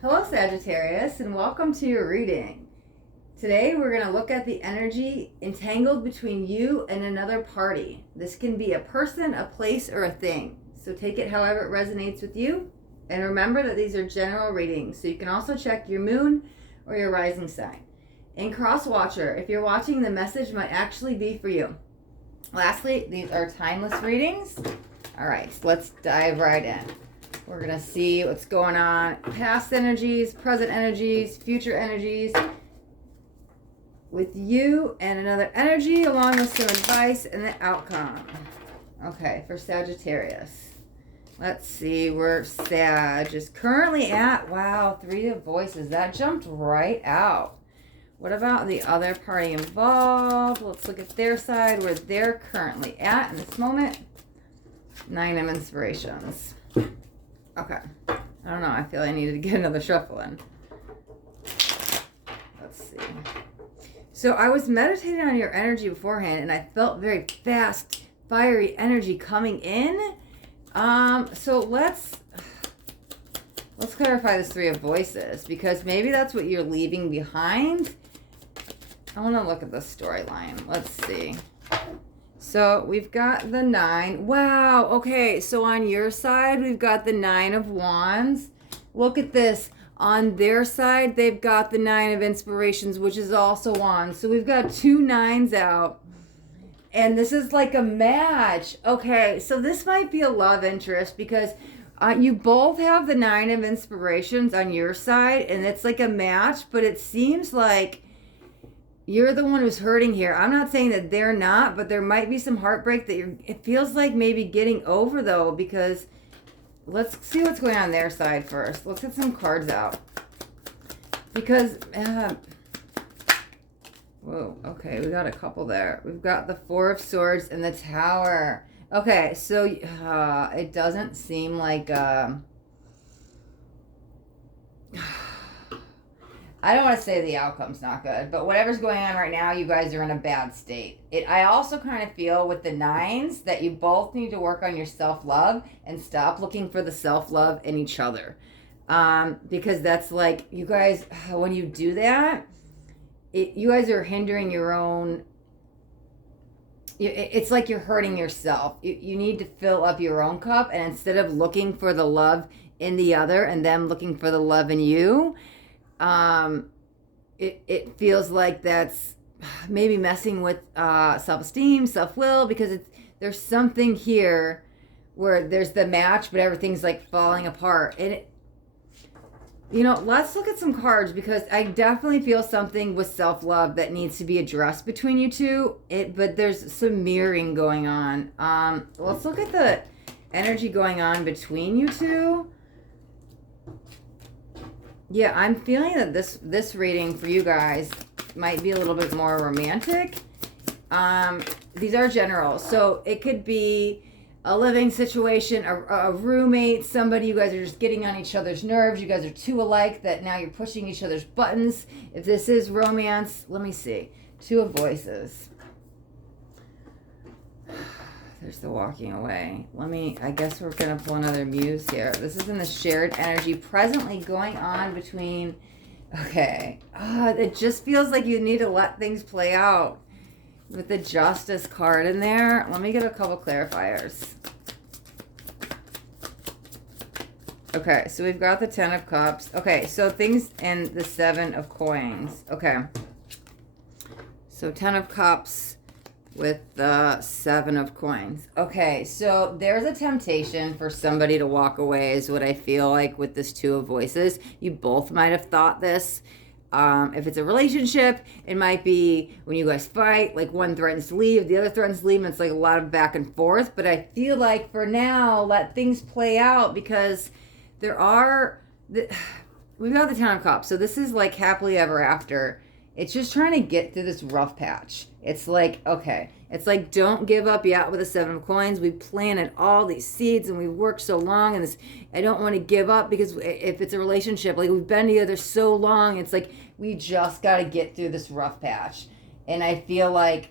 Hello, Sagittarius, and welcome to your reading. Today, we're going to look at the energy entangled between you and another party. This can be a person, a place, or a thing. So take it however it resonates with you. And remember that these are general readings, so you can also check your moon or your rising sign. In Cross Watcher, if you're watching, the message might actually be for you. Lastly, these are timeless readings. All right, so let's dive right in. We're going to see what's going on. Past energies, present energies, future energies with you and another energy along with some advice and the outcome. Okay, for Sagittarius. Let's see where Sag is currently at. Wow, 3 of Voices. That jumped right out. What about the other party involved? Let's look at their side, where they're currently at in this moment. 9 of Inspirations. Okay. I don't know. I feel I needed to get another shuffle in. Let's see. So I was meditating on your energy beforehand, and I felt very fast, fiery energy coming in. So let's clarify this 3 of Voices, because maybe that's what you're leaving behind. I want to look at the storyline. Let's see. So we've got the 9. Wow. Okay. So on your side, we've got the 9 of Wands. Look at this. On their side, they've got the 9 of Inspirations, which is also Wands. So we've got 2 9s out. And this is like a match. Okay. So this might be a love interest, because you both have the 9 of Inspirations on your side, and it's like a match, but it seems like you're the one who's hurting here. I'm not saying that they're not, but there might be some heartbreak that it feels like maybe getting over, though, because let's see what's going on their side first. Let's get some cards out. Because, whoa, okay, we got a couple there. We've got the 4 of Swords and the Tower. Okay, so it doesn't seem like... I don't want to say the outcome's not good, but whatever's going on right now, you guys are in a bad state. I also kind of feel with the 9s that you both need to work on your self-love and stop looking for the self-love in each other. Because that's like, you guys, when you do that, you guys are hindering your own... It's like you're hurting yourself. You need to fill up your own cup, and instead of looking for the love in the other and them looking for the love in you... it feels like that's maybe messing with self-esteem, self-will, because there's something here where there's the match, but everything's like falling apart. And let's look at some cards, because I definitely feel something with self-love that needs to be addressed between you two. But there's some mirroring going on. Let's look at the energy going on between you two. Yeah, I'm feeling that this reading for you guys might be a little bit more romantic. These are general, so it could be a living situation, a roommate, somebody you guys are just getting on each other's nerves. You guys are too alike that now you're pushing each other's buttons. If this is romance, let me see. 2 of Voices. There's the walking away. I guess we're going to pull another Muse here. This is in the shared energy presently going on between, okay. It just feels like you need to let things play out with the Justice card in there. Let me get a couple clarifiers. Okay, so we've got the 10 of Cups. Okay, so things and the 7 of Coins. Okay. So 10 of Cups with the 7 of Coins. Okay, so there's a temptation for somebody to walk away is what I feel like with this 2 of Voices. You both might have thought this. If it's a relationship, it might be when you guys fight, like one threatens to leave, the other threatens to leave, and it's like a lot of back and forth. But I feel like for now, let things play out, because we've got the 10 of Cups. So this is like happily ever after. It's just trying to get through this rough patch. It's like, okay. It's like, don't give up yet with the 7 of Coins. We planted all these seeds and we've worked so long. And I don't want to give up, because if it's a relationship, like we've been together so long, it's like we just got to get through this rough patch. And I feel like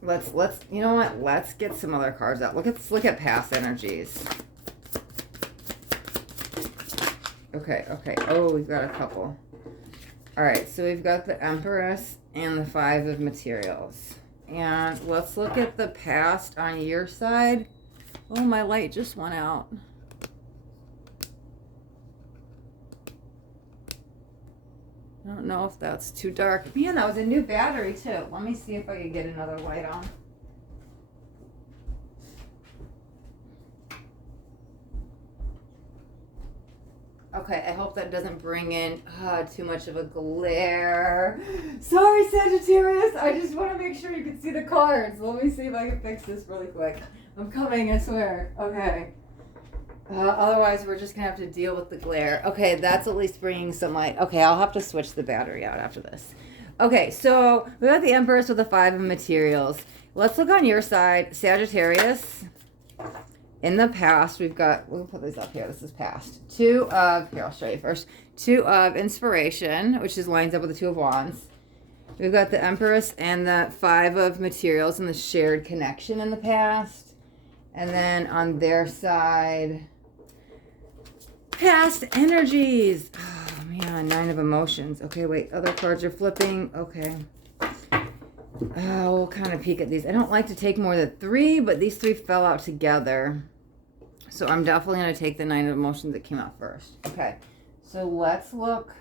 let's you know what? Let's get some other cards out. Let's look at past energies. Okay, okay. Oh, we've got a couple. All right, so we've got the Empress and the Five of Materials. And let's look at the past on your side. Oh, my light just went out. I don't know if that's too dark. Man, that was a new battery too. Let me see if I can get another light on. Okay, I hope that doesn't bring in too much of a glare. Sorry, Sagittarius. I just want to make sure you can see the cards. Let me see if I can fix this really quick. I'm coming, I swear. Okay. Otherwise, we're just going to have to deal with the glare. Okay, that's at least bringing some light. Okay, I'll have to switch the battery out after this. Okay, so we got the Empress with the Five of Materials. Let's look on your side, Sagittarius. In the past, we've got, we'll put these up here. This is past. Here, I'll show you first. Two of Inspiration, which is lines up with the Two of Wands. We've got the Empress and the Five of Materials and the shared connection in the past. And then on their side, past energies. Oh, man, Nine of Emotions. Okay, wait, other cards are flipping. Okay. We'll kind of peek at these. I don't like to take more than three, but these three fell out together. So I'm definitely going to take the Nine of Emotions that came out first. Okay, so let's look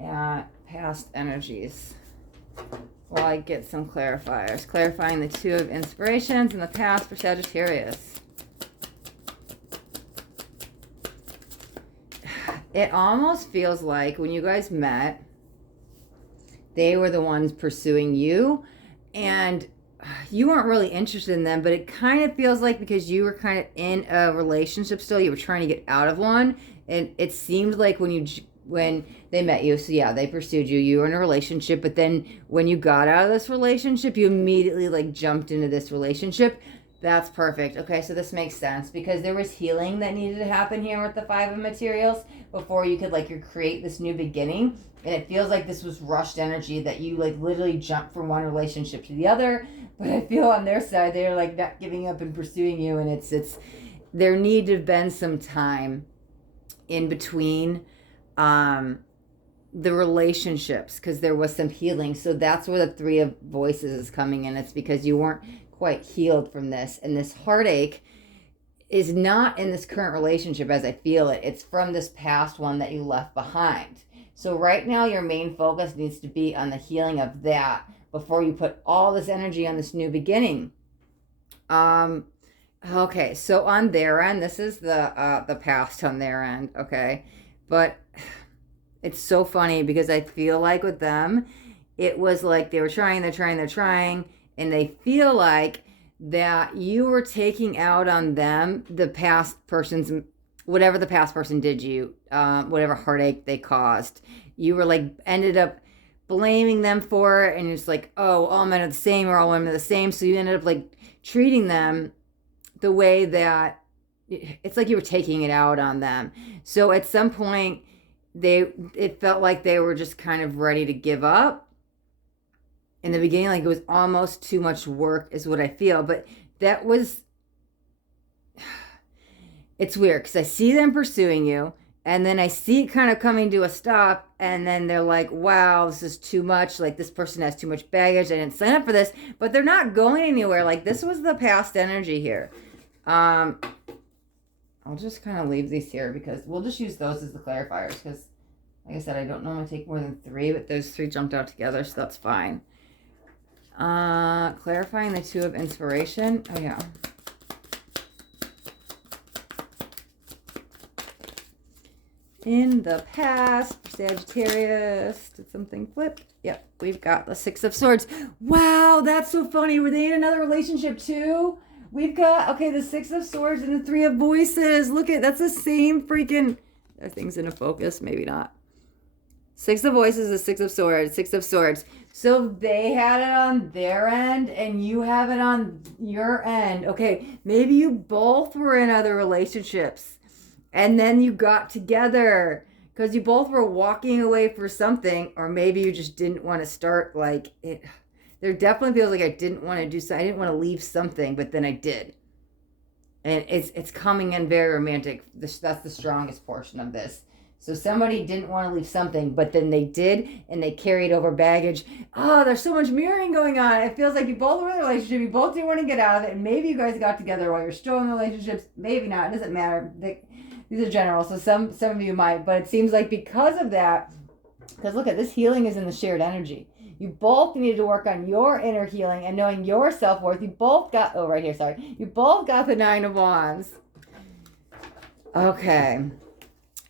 at past energies while I get some clarifiers. Clarifying the Two of Inspirations in the past for Sagittarius. It almost feels like when you guys met, they were the ones pursuing you, and you weren't really interested in them, but it kind of feels like because you were kind of in a relationship still, you were trying to get out of one, and it seemed like when they met you, so yeah, they pursued you, you were in a relationship, but then when you got out of this relationship, you immediately like jumped into this relationship. That's perfect. Okay, so this makes sense because there was healing that needed to happen here with the Five of Materials before you could create this new beginning. And it feels like this was rushed energy that you literally jumped from one relationship to the other. But I feel on their side, they're not giving up and pursuing you. And it's there need to have been some time in between the relationships because there was some healing. So that's where the Three of Voices is coming in. It's because you weren't quite healed from this. And this heartache is not in this current relationship as I feel it. It's from this past one that you left behind. So right now your main focus needs to be on the healing of that before you put all this energy on this new beginning. Okay, so on their end, this is the past on their end, okay? But it's so funny because I feel like with them, it was like they were trying, and they feel like that you were taking out on them the past person's, whatever the past person did you, whatever heartache they caused, you were ended up blaming them for it, and it's oh, all men are the same, or all women are the same, so you ended up treating them the way that it's like you were taking it out on them. So at some point, it felt like they were just kind of ready to give up. In the beginning, it was almost too much work is what I feel, but that was, it's weird because I see them pursuing you, and then I see it kind of coming to a stop, and then they're like, wow, this is too much. This person has too much baggage. I didn't sign up for this, but they're not going anywhere. This was the past energy here. I'll just kind of leave these here because we'll just use those as the clarifiers because, like I said, I don't normally take more than three, but those three jumped out together, so that's fine. Clarifying the Two of Inspiration. Oh, yeah. In the past, Sagittarius, did something flip? Yep, we've got the Six of Swords. Wow, that's so funny. Were they in another relationship too? We've got, okay, the Six of Swords and the Three of Voices. Look at, that's the same freaking, are things in a focus? Maybe not. Six of Voices, the Six of Swords, Six of Swords. So they had it on their end and you have it on your end. Okay, maybe you both were in other relationships and then you got together because you both were walking away for something, or maybe you just didn't want to start it. There definitely feels like I didn't want to do so. I didn't want to leave something, but then I did. And it's coming in very romantic. That's the strongest portion of this. So somebody didn't want to leave something, but then they did, and they carried over baggage. Oh, there's so much mirroring going on. It feels like you both were in a relationship. You both didn't want to get out of it, and maybe you guys got together while you're still in relationships. Maybe not. It doesn't matter. These are general, so some of you might. But it seems like because of that, because look at this, healing is in the shared energy. You both needed to work on your inner healing and knowing your self-worth. You both got, oh, right here, sorry. You both got the 9 of Wands. Okay.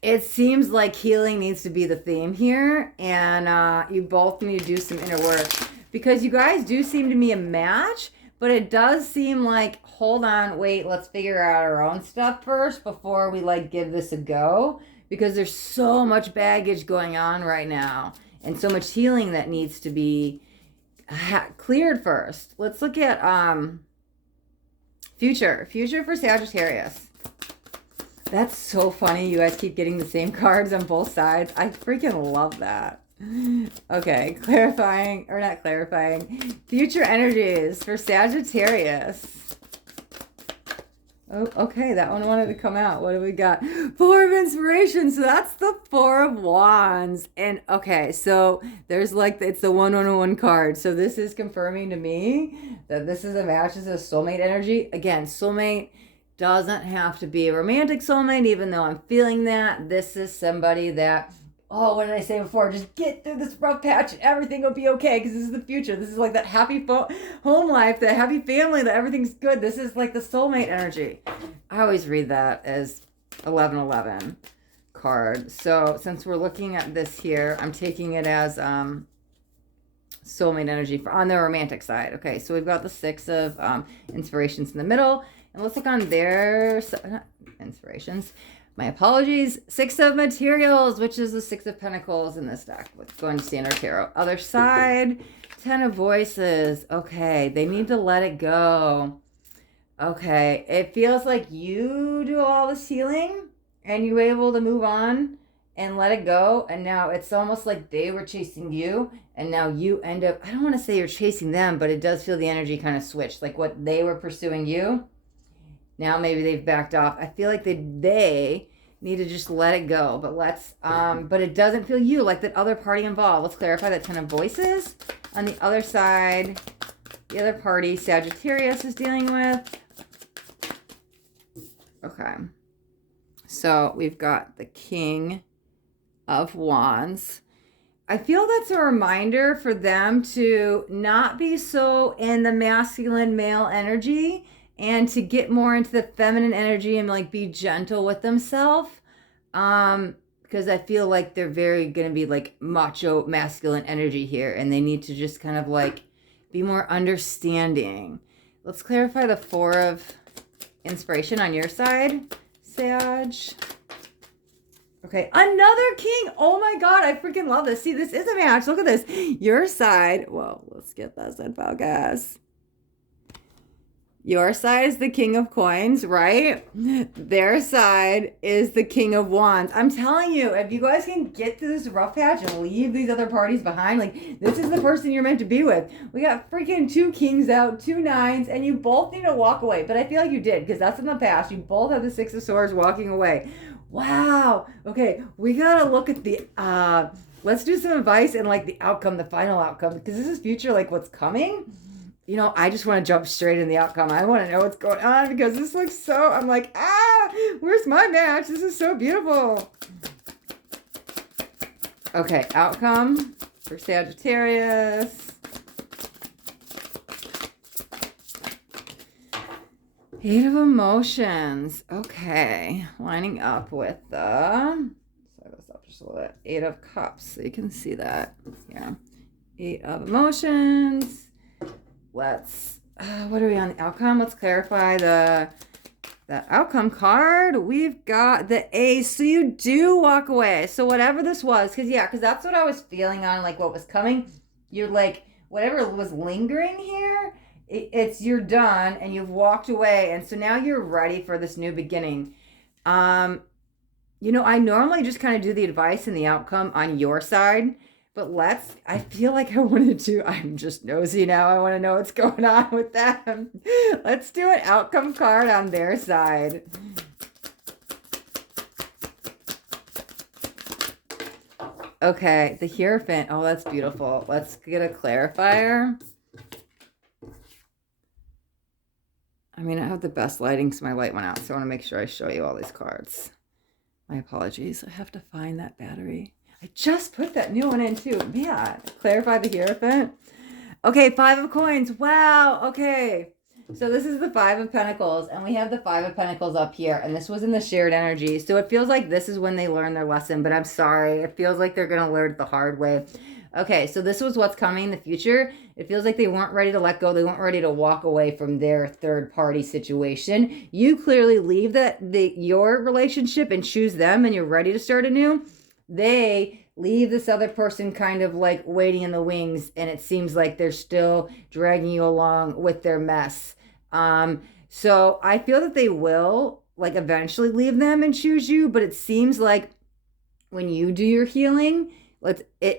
It seems like healing needs to be the theme here, and you both need to do some inner work, because you guys do seem to be a match, but it does seem like, hold on, wait, let's figure out our own stuff first before we like give this a go, because there's so much baggage going on right now and so much healing that needs to be cleared first. Let's look at future for Sagittarius. That's so funny. You guys keep getting the same cards on both sides. I freaking love that. Okay, clarifying, or not clarifying. Future energies for Sagittarius. Oh, okay, that one wanted to come out. What do we got? 4 of Inspiration. So that's the 4 of Wands. And okay, so there's like, it's the 1-1-1 card. So this is confirming to me that this is a match. This is a soulmate energy. Again, soulmate doesn't have to be a romantic soulmate, even though I'm feeling that. This is somebody that, oh, what did I say before? Just get through this rough patch and everything will be okay, because this is the future. This is like that happy home life, that happy family, that everything's good. This is like the soulmate energy. I always read that as 11-11 card. So since we're looking at this here, I'm taking it as soulmate energy on the romantic side. Okay, so we've got the 6 of Inspirations in the middle. And let's look on their Inspirations. My apologies. 6 of Materials, which is the 6 of Pentacles in this deck. Let's go into Standard Tarot. Other side, 10 of Voices. Okay, they need to let it go. Okay, it feels like you do all this healing and you were able to move on and let it go. And now it's almost like they were chasing you, and now you end up, I don't want to say you're chasing them, but it does feel the energy kind of switched. Like what they were pursuing you, now maybe they've backed off. I feel like they need to just let it go. But but it doesn't feel you, like that other party involved. Let's clarify that 10 of Voices. On the other side, the other party Sagittarius is dealing with. Okay. So we've got the King of Wands. I feel that's a reminder for them to not be so in the masculine male energy, and to get more into the feminine energy and like be gentle with themselves. Because I feel like they're very going to be like macho masculine energy here, and they need to just kind of like be more understanding. Let's clarify the 4 of Inspiration on your side, Sag. Okay, another King. Oh my God, I freaking love this. See, this is a match. Look at this. Your side. Whoa, let's get this in focus. Your side is the King of Coins, right? Their side is the King of Wands. I'm telling you, if you guys can get through this rough patch and leave these other parties behind, like this is the person you're meant to be with. We got freaking 2 kings out, 2 9s, and you both need to walk away. But I feel like you did, because that's in the past. You both have the 6 of Swords walking away. Wow. Okay, we gotta look at the, let's do some advice and like the outcome, the final outcome, because this is future, like what's coming. You know, I just want to jump straight in the outcome. I want to know what's going on, because this looks so, I'm like, where's my match? This is so beautiful. Okay, outcome for Sagittarius. 8 of Emotions. Okay, lining up with the, set this up just a little bit. 8 of Cups, so you can see that. Yeah, 8 of Emotions. Let's, what are we on the outcome? Let's clarify the outcome card. We've got the Ace. So you do walk away. So whatever this was, because that's what I was feeling on, like what was coming. You're like, whatever was lingering here, you're done and you've walked away. And so now you're ready for this new beginning. You know, I normally just kind of do the advice and the outcome on your side, But I feel like I wanted to, I'm just nosy now. I want to know what's going on with them. Let's do an outcome card on their side. Okay, the Hierophant. Oh, that's beautiful. Let's get a clarifier. I mean, I have the best lighting because my light went out, so I want to make sure I show you all these cards. My apologies. I have to find that battery. I just put that new one in too. Man, clarify the Hierophant. Okay, 5 of Coins. Wow. Okay. So this is the 5 of Pentacles, and we have the 5 of Pentacles up here, and this was in the shared energy. So it feels like this is when they learn their lesson, but I'm sorry. It feels like they're going to learn it the hard way. Okay, so this was what's coming in the future. It feels like they weren't ready to let go. They weren't ready to walk away from their third-party situation. You clearly leave your relationship and choose them, and you're ready to start anew. They leave this other person kind of like waiting in the wings, and it seems like they're still dragging you along with their mess. So I feel that they will like eventually leave them and choose you, but it seems like when you do your healing,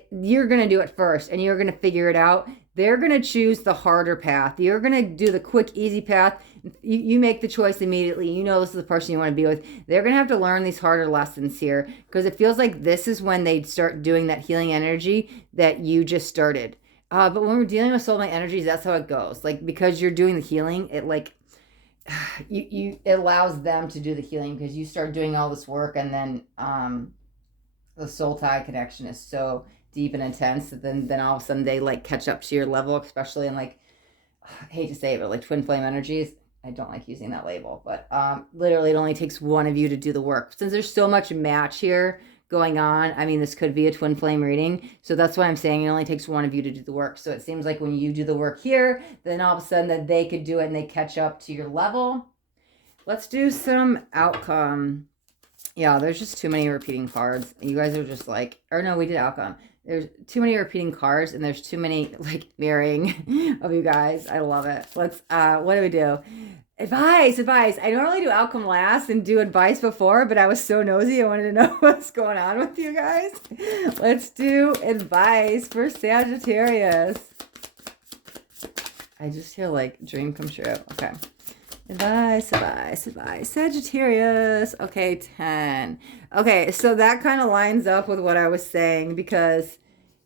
you're going to do it first and you're going to figure it out. They're going to choose the harder path. You're going to do the quick, easy path. You make the choice immediately. You know this is the person you want to be with. They're going to have to learn these harder lessons here because it feels like this is when they start doing that healing energy that you just started. But when we're dealing with soulmate energies, that's how it goes. Like, because you're doing the healing, it like, it allows them to do the healing because you start doing all this work, and then the soul tie connection is so deep and intense that then all of a sudden they like catch up to your level, especially in like, I hate to say it, but like twin flame energies. I don't like using that label, but literally it only takes one of you to do the work. Since there's so much match here going on, I mean, this could be a twin flame reading. So that's why I'm saying it only takes one of you to do the work. So it seems like when you do the work here, then all of a sudden that they could do it and they catch up to your level. Let's do some outcome. Yeah, there's just too many repeating cards. You guys are just like, or no, we did outcome. There's too many repeating cards, and there's too many like mirroring of you guys. I love it. Let's, what do we do? Advice. I normally do outcome last and do advice before, but I was so nosy. I wanted to know what's going on with you guys. Let's do advice for Sagittarius. I just feel like dream come true. Okay. Advice. Sagittarius. Okay, 10. Okay, so that kind of lines up with what I was saying because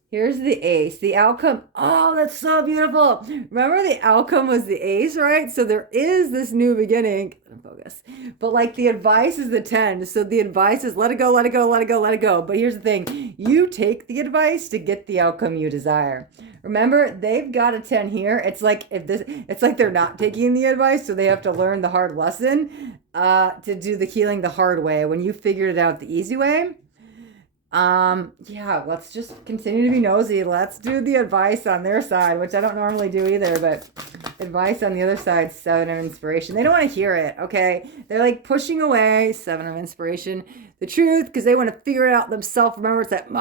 here's the ace. The outcome. Oh, that's so beautiful. Remember the outcome was the ace, right? So there is this new beginning. Focus. But like the advice is the 10. So the advice is let it go, let it go, let it go, let it go. But here's the thing. You take the advice to get the outcome you desire. Remember, they've got a 10 here. It's like it's like they're not taking the advice, so they have to learn the hard lesson to do the healing the hard way. When you figured it out the easy way, yeah, let's just continue to be nosy. Let's do the advice on their side, which I don't normally do either, but advice on the other side, 7 of inspiration. They don't want to hear it, okay? They're like pushing away 7 of inspiration, the truth, because they want to figure it out themselves. Remember, it's that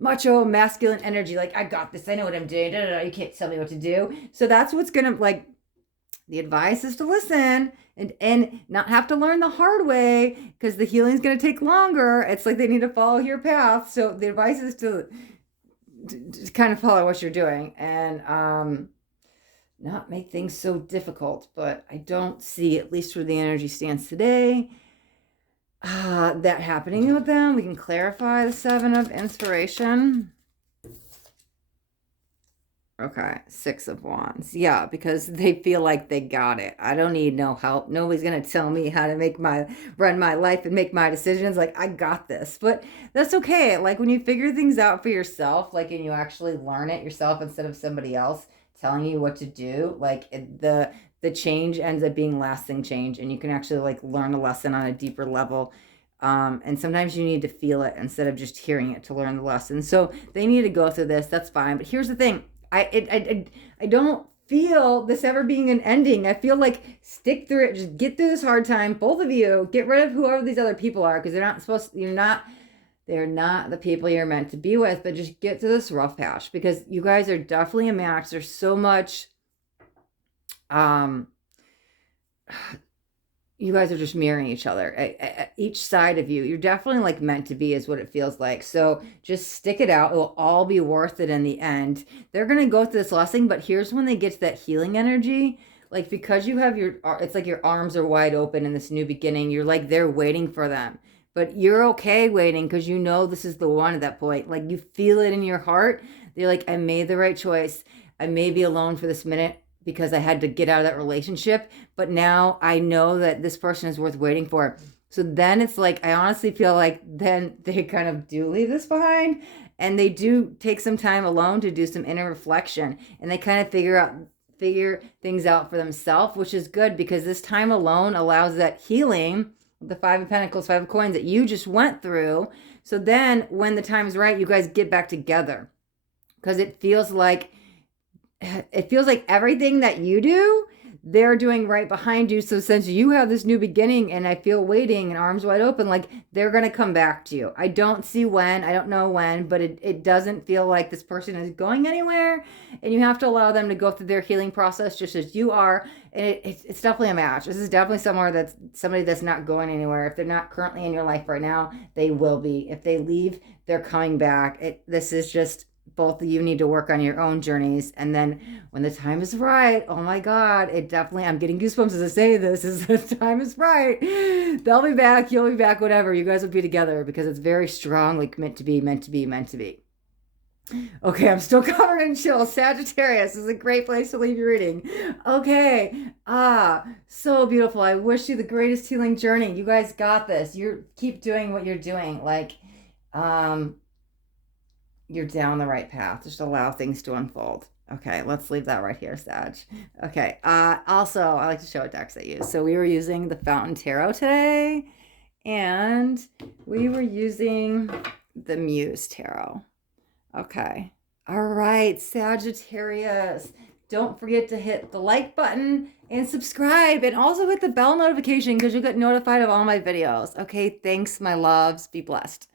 macho masculine energy. Like, I got this. I know what I'm doing. You can't tell me what to do. So that's what's going to, like, the advice is to listen and not have to learn the hard way because the healing is going to take longer. It's like they need to follow your path. So the advice is to kind of follow what you're doing and not make things so difficult. But I don't see, at least where the energy stands today, that happening with them. We can clarify the 7 of inspiration. Okay, 6 of Wands. Yeah, because they feel like they got it. I don't need no help. Nobody's going to tell me how to run my life and make my decisions. Like, I got this. But that's okay. Like, when you figure things out for yourself, like, and you actually learn it yourself instead of somebody else telling you what to do, like, the change ends up being lasting change. And you can actually, like, learn a lesson on a deeper level. And sometimes you need to feel it instead of just hearing it to learn the lesson. So they need to go through this. That's fine. But here's the thing. I don't feel this ever being an ending. I feel like stick through it. Just get through this hard time. Both of you, get rid of whoever these other people are because they're not the people you're meant to be with, but just get through this rough patch because you guys are definitely a match. There's so much, you guys are just mirroring each other. Each side of you, you're definitely like meant to be, is what it feels like. So just stick it out. It will all be worth it in the end. They're going to go through this lesson, but here's when they get to that healing energy. Like, because you have it's like your arms are wide open in this new beginning. You're like, they're waiting for them, but you're okay waiting because you know this is the one at that point. Like, you feel it in your heart. They're like, I made the right choice. I may be alone for this minute because I had to get out of that relationship, but now I know that this person is worth waiting for. So then it's like, I honestly feel like then they kind of do leave this behind, and they do take some time alone to do some inner reflection, and they kind of figure things out for themselves, which is good because this time alone allows that healing, the Five of Pentacles, Five of Coins that you just went through. So then when the time is right, you guys get back together, because it feels like everything that you do, they're doing right behind you. So since you have this new beginning, and I feel waiting and arms wide open, like they're going to come back to you. I don't see when, I don't know when, but it doesn't feel like this person is going anywhere, and you have to allow them to go through their healing process just as you are. And it's definitely a match. This is definitely somebody that's not going anywhere. If they're not currently in your life right now, they will be. If they leave, they're coming back. This is just, both of you need to work on your own journeys. And then when the time is right, oh my God, I'm getting goosebumps as I say this, as the time is right, they'll be back, you'll be back, whatever. You guys will be together because it's very strong, like meant to be, meant to be, meant to be. Okay, I'm still covered in chills. Sagittarius is a great place to leave your reading. Okay, so beautiful. I wish you the greatest healing journey. You guys got this. Keep doing what you're doing. Like, you're down the right path. Just allow things to unfold. Okay, let's leave that right here, Sag. Okay, also, I like to show what decks I use. So we were using the Fountain Tarot today, and we were using the Muse Tarot. Okay, all right, Sagittarius. Don't forget to hit the like button and subscribe, and also hit the bell notification because you'll get notified of all my videos. Okay, thanks, my loves. Be blessed.